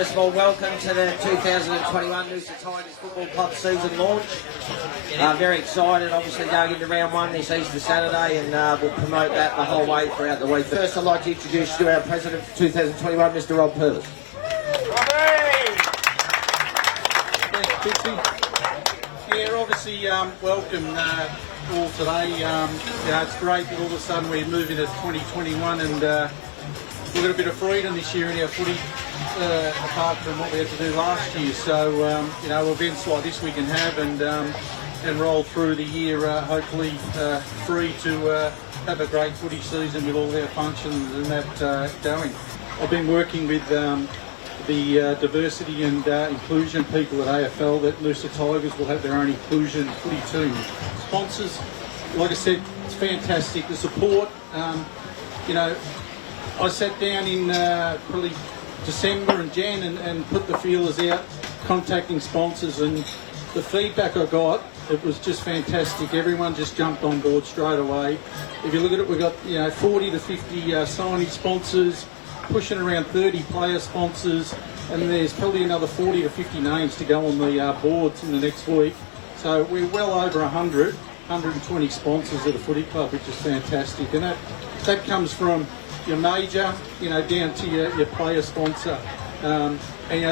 first of all, welcome to the 2021 Noosa Tigers Football Club season launch. Very excited, obviously going into round one this Easter Saturday, and we'll promote that the whole way throughout the week. First, I'd like to introduce you to our President for 2021, Mr. Rob Purvis. Thanks, Pixie. Yeah, obviously, welcome all today. It's great that all of a sudden we're moving to 2021 and we've got a bit of freedom this year in our footy, apart from what we had to do last year. So, events like this we can have and roll through the year, hopefully free to have a great footy season with all our functions and that going. I've been working with the diversity and inclusion people at AFL that Noosa Tigers will have their own inclusion footy team. Sponsors, like I said, it's fantastic. The support, I sat down in probably December and Jan and put the feelers out, contacting sponsors, and the feedback I got, it was just fantastic. Everyone just jumped on board straight away. If you look at it, we've got 40 to 50 signage sponsors, pushing around 30 player sponsors, and there's probably another 40 to 50 names to go on the boards in the next week. So we're well over 120 sponsors at a footy club, which is fantastic. And that comes from your major, down to your player sponsor. And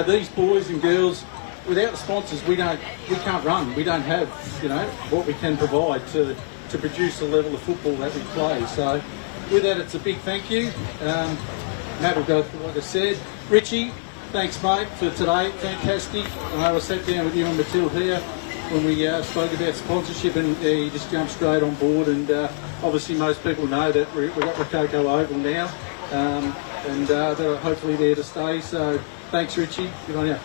these boys and girls, without the sponsors, we can't run. We don't have, what we can provide to produce the level of football that we play. So with that, it's a big thank you. Matt will go through what I said. Richie, thanks mate for today, fantastic. I sat down with you and Matilda here when we spoke about sponsorship, and you just jumped straight on board, and obviously most people know that we've got Rococo Oval now, and they're hopefully there to stay, so thanks Richie, good on you.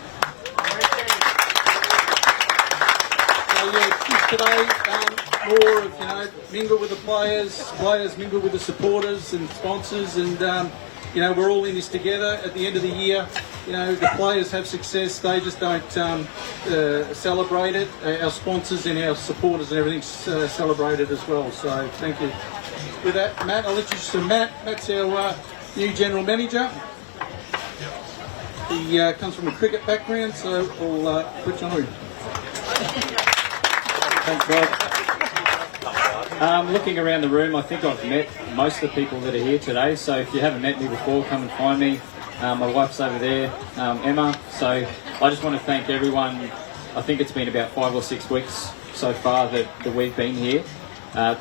So just today, more of, mingle with the players mingle with the supporters and sponsors, and we're all in this together. At the end of the year, the players have success, they just don't celebrate it. Our sponsors and our supporters and everything's celebrated as well, so thank you. With that, Matt, I'll introduce you to Matt. Matt's our new General Manager. He comes from a cricket background, so I'll put you on him. Thanks, Rob. Looking around the room, I think I've met most of the people that are here today, so if you haven't met me before, come and find me. My wife's over there, Emma, so I just want to thank everyone. I think it's been about 5 or 6 weeks so far that we've been here.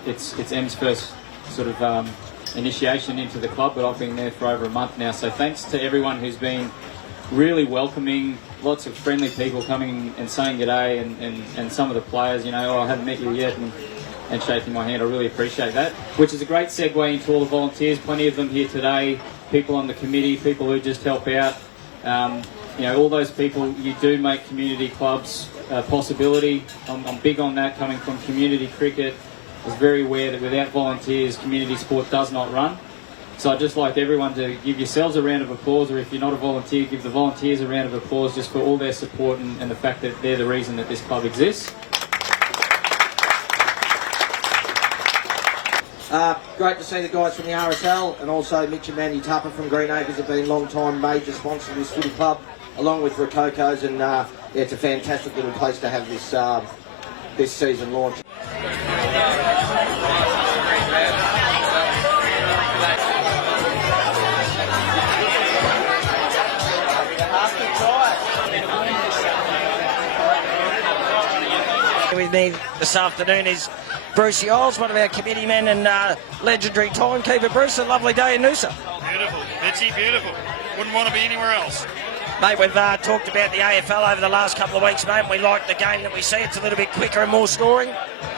It's Em's first sort of initiation into the club, but I've been there for over a month now, so thanks to everyone who's been really welcoming, lots of friendly people coming and saying g'day, and some of the players, I haven't met you yet, and shaking my hand. I really appreciate that, which is a great segue into all the volunteers, plenty of them here today, people on the committee, people who just help out, all those people. You do make community clubs a possibility. I'm big on that, coming from community cricket. I was very aware that without volunteers, community sport does not run. So I'd just like everyone to give yourselves a round of applause, or if you're not a volunteer, give the volunteers a round of applause just for all their support and the fact that they're the reason that this club exists. Great to see the guys from the RSL, and also Mitch and Mandy Tupper from Green Acres have been long-time major sponsors of this footy club, along with Rococo's, and it's a fantastic little place to have this season launch. With me this afternoon is Brucey Oles, one of our committee men and legendary timekeeper. Bruce, a lovely day in Noosa. Beautiful, Bitsy, beautiful. Wouldn't want to be anywhere else. Mate, we've talked about the AFL over the last couple of weeks, mate, and we like the game that we see. It's a little bit quicker and more scoring.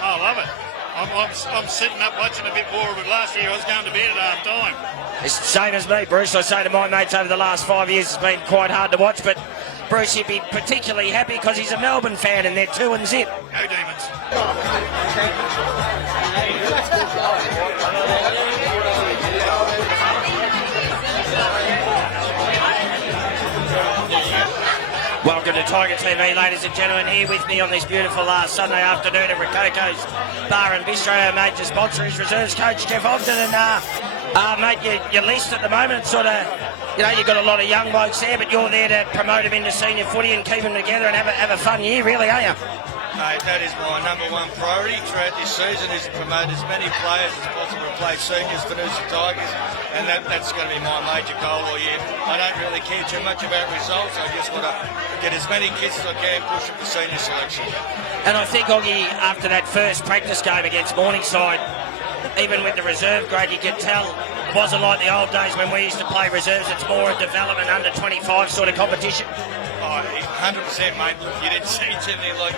I love it. I'm sitting up watching a bit more of it. Last year I was going to bed at half time. It's the same as me, Bruce. I say to my mates over the last 5 years, it's been quite hard to watch, but Bruce, he'd be particularly happy because he's a Melbourne fan and they're 2 and zip. Go Demons. Welcome to Tiger TV, ladies and gentlemen. Here with me on this beautiful Sunday afternoon at Rococo's Bar and Bistro. Our major sponsor is Reserves coach Jeff Ogden. And, mate, your list at the moment sort of you know, you've got a lot of young blokes there, but you're there to promote them into senior footy and keep them together and have a fun year, really, are you? Mate, that is my number one priority throughout this season, is to promote as many players as possible to play seniors for Noosa Tigers, and that's going to be my major goal all year. I don't really care too much about results. I just want to get as many kids as I can, push them for senior selection. And I think, Oggy, after that first practice game against Morningside, even with the reserve grade, you could tell it wasn't like the old days when we used to play reserves. It's more a development under 25 sort of competition. Oh, 100%, mate. You didn't see too many like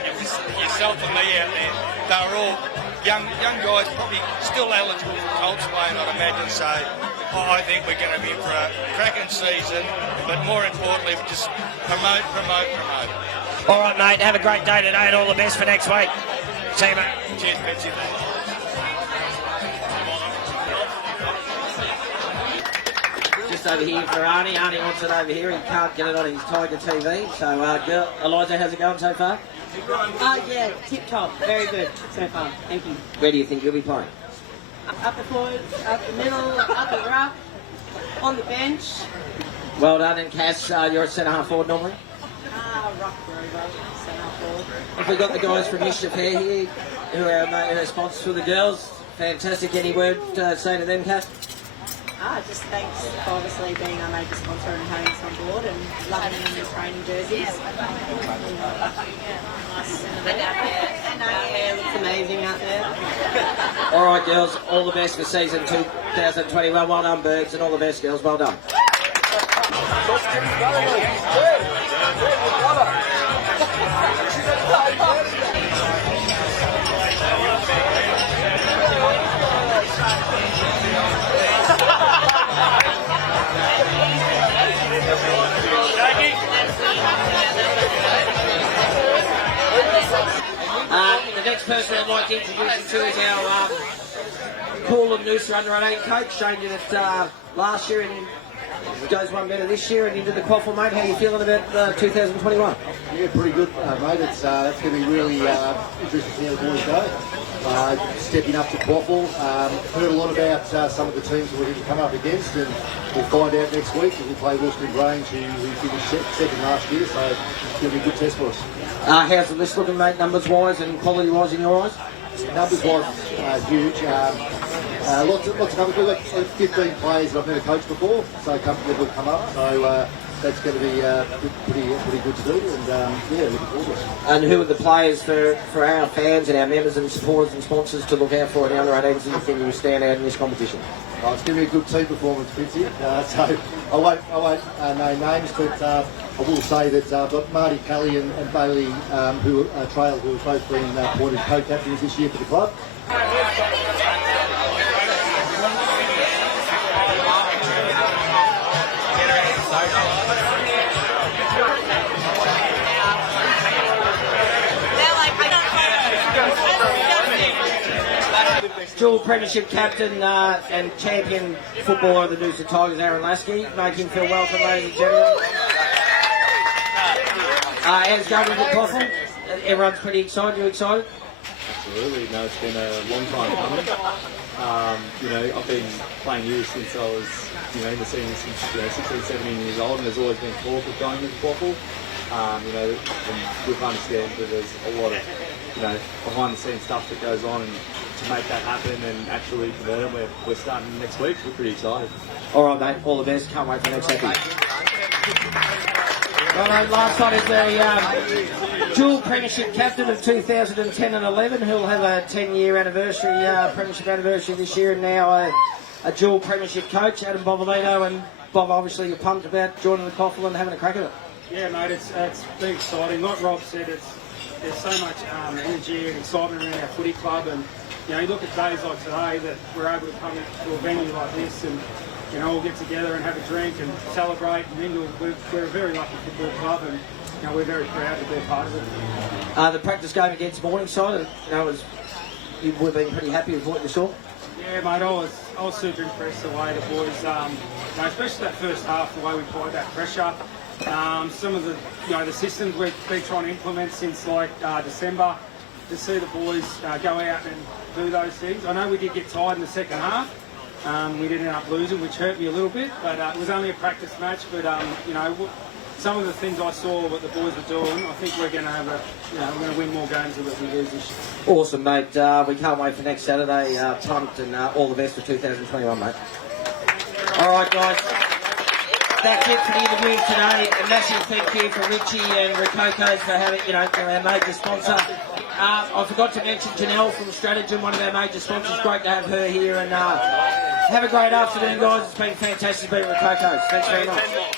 yourself and me out there. They were all young guys, probably still eligible for Colts playing, I'd imagine. So I think we're going to be in for a cracking season, but more importantly, just promote. All right, mate. Have a great day today and all the best for next week. See you, mate. Cheers, Betsy. Just over here for Arnie. Arnie wants it over here. He can't get it on his Tiger TV. So, girl, Eliza, how's it going so far? Yeah, tip top. Very good so far. Thank you. Where do you think you'll be playing? Up the forward, up the middle, up the ruck, on the bench. Well done. And Cass, you're at centre half forward normally? Ruck rover, centre forward. Have we got the guys from Mischief Hair here who are sponsors for the girls? Fantastic. Any word to say to them, Cass? Just thanks for obviously being our major sponsor and having us on board and loving them in the training jerseys. It looks amazing out there. All right, girls. All the best for season 2021. Well done, Bergs, and all the best, girls. Well done. The next person I'd like to introduce you to is our Pool and Noosa under-18 coach. Shane did it last year and goes one better this year and into the quaffle, mate. How are you feeling about 2021? Yeah, pretty good, mate. It's going to be really interesting to see how the boys go. Stepping up to quaffle. Heard a lot about some of the teams that we're going to come up against, and we'll find out next week as we play Wilston Grange, who finished second last year, so it's going to be a good test for us. How's the list looking, mate, numbers-wise and quality-wise in your eyes? Numbers-wise, huge. Lots of numbers. We've got 15 players that I've never coached before, so comfortably will come up. So that's going to be pretty good to do, and looking forward to it. And who are the players for our fans and our members and supporters and sponsors to look out for in the under-18s that you think will stand out in this competition? It's going to be a good team performance, Quincy. So I won't name names, but I will say that I've got Marty Kelly and Bailey, who are Trail, who have both been appointed co-captains this year for the club. Dual Premiership captain and champion footballer of the Noosa Tigers, Aaron Lasky. Make him feel welcome, ladies and gentlemen. How's going with the quaffle? Everyone's pretty excited. You excited? Absolutely. No, it's been a long time coming. I've been playing years since I was, in the senior since 16, 17 years old, and there's always been talk of going with quaffle. And we've understood that there's a lot of, behind the scenes stuff that goes on, and to make that happen and actually convert it, we're starting next week. We're pretty excited. All right, mate. All the best. Can't wait for next week. Right, last one is the dual premiership captain of 2010 and 11, who'll have a 10-year anniversary, premiership anniversary this year, and now a dual premiership coach, Adam Bovolino. And Bob, obviously you're pumped about joining the quaffle and having a crack at it. Yeah, mate, it's been exciting. Like Rob said, there's so much energy and excitement around our footy club, and you look at days like today that we're able to come to a venue like this and all get together and have a drink and celebrate and mingle. We're a very lucky football club, and we're very proud to be a part of it. The practice game against Morningside, we've been pretty happy with what you saw. Yeah, mate, I was super impressed the way the boys, especially that first half, the way we applied that pressure. Some of the systems we've been trying to implement since December, to see the boys go out and do those things. I know we did get tired in the second half, We did end up losing, which hurt me a little bit, but it was only a practice match. But you know, some of the things I saw what the boys were doing, I think we're going to have we're going to win more games than we lose this year. Awesome, mate. We can't wait for next Saturday. Pumped, and all the best for 2021, mate. All right, guys. That's it for the interviews today. A massive thank you for Richie and Rokoko for having, for our major sponsor. I forgot to mention Janelle from Stratagem, one of our major sponsors. Great to have her here, and have a great afternoon, guys. It's been fantastic being with Rokoko. Thanks very much.